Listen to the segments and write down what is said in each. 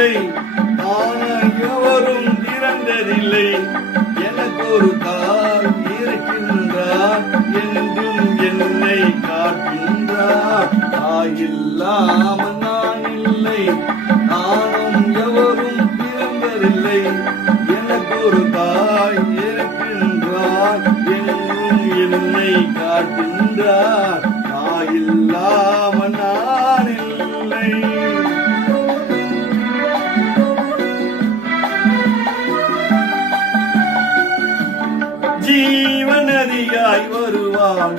இல்லை, தானாய் எவரும் பிறந்ததில்லை. எனக்கு ஒரு தாய் இருக்கின்றார், என்றும் என்னை காக்கின்றார். தாயில்லாமல் நான் இல்லை, நானும் எவரும் பிறந்ததில்லை. எனக்கு ஒரு தாய் இருக்கின்றார், என்றும் என்னை காக்கின்றார். தாயில்லாமல் நான் இல்லை. ஜீவநதியாய் வருவான்,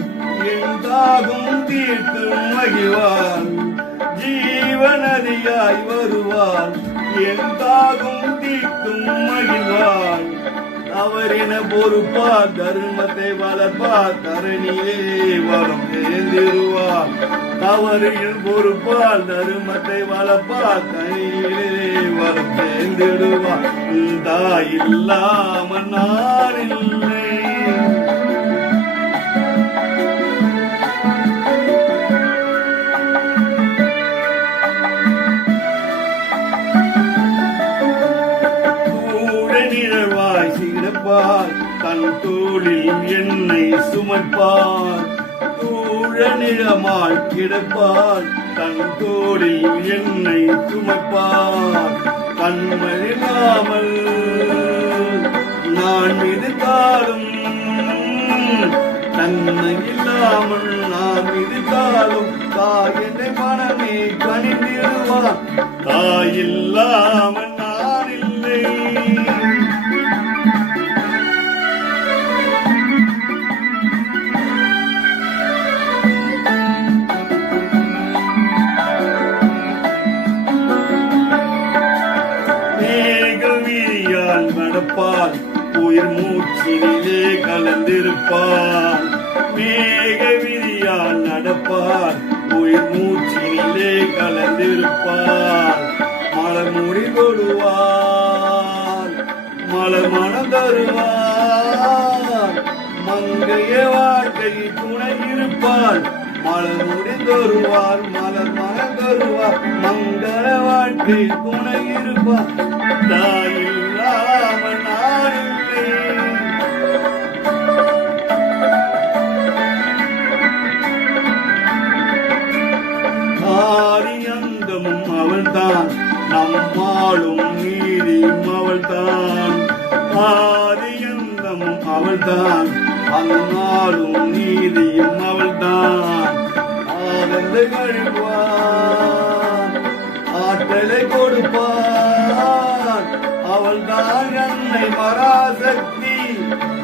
என் தாகம் தீர்க்கும் மகிழ்வான். ஜீவநதியாய் வருவான், என் தாகம் தீர்க்கும் மகிழ்வான். தவறின பொறுப்பார், தர்மத்தை வளர்ப்பார், தரணியே வளம் சேர்ந்திருவார். தவறில் பொறுப்பார், தர்மத்தை வளர்ப்பார், தனியிலே வளம் சேர்ந்திடுவார். தாயில்லாமல் நான் இல்லை. நிழல்வாய் சிறப்பார், தன் தோளில் என்னை சுமப்பார். தூழ நிழமாய் கிடப்பார், தன் தோளில் என்னை சுமப்பார். கண்மழில்லாமல் நான் மிதித்தாலும், தன்மை இல்லாமல் நான் மிதித்தாலும், தாய் மனமே கனிந்திடுவார். தாயில்லாமல் நான் இல்லை. மேகவியால் நடப்பால், உயிர் மூச்சிலே கலந்திருப்பார். மேகவியால் நடப்பார், உயிர் மூச்சிலே கலந்திருப்பார். மலர் முடி கொடுவார், மலர் மனம் தருவார். மங்கைய வாழ்க்கை துணை இருப்பார். மலர் முடி தருவார், மலர் மனம் தருவார். மங்கள வாழ்க்கை துணை இருப்பார். தாயில்லாமல் நான் இல்லை. ஆரியந்தமும் அவள்தான், நம்மாளும் நீதியும் அவள்தான். ஆரியந்தமும் அவள்தான், அந்நாளும் நீதியும் அவள்தான். ஆனந்த கழிவார், ஆற்றலை கொடுப்பார். அவள்தான் அன்னை மராசக்தி,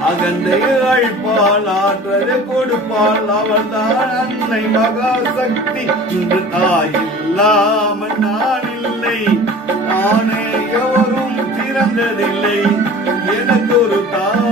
அகந்தை அழிப்பாள், ஆற்றலை கொடுப்பாள். அவள்தான் அன்னை மகாசக்தி. இன்று தாயில்லாமல் நான் இல்லை, நானே எவரும் பிறந்ததில்லை. எனக்கு ஒரு தாய்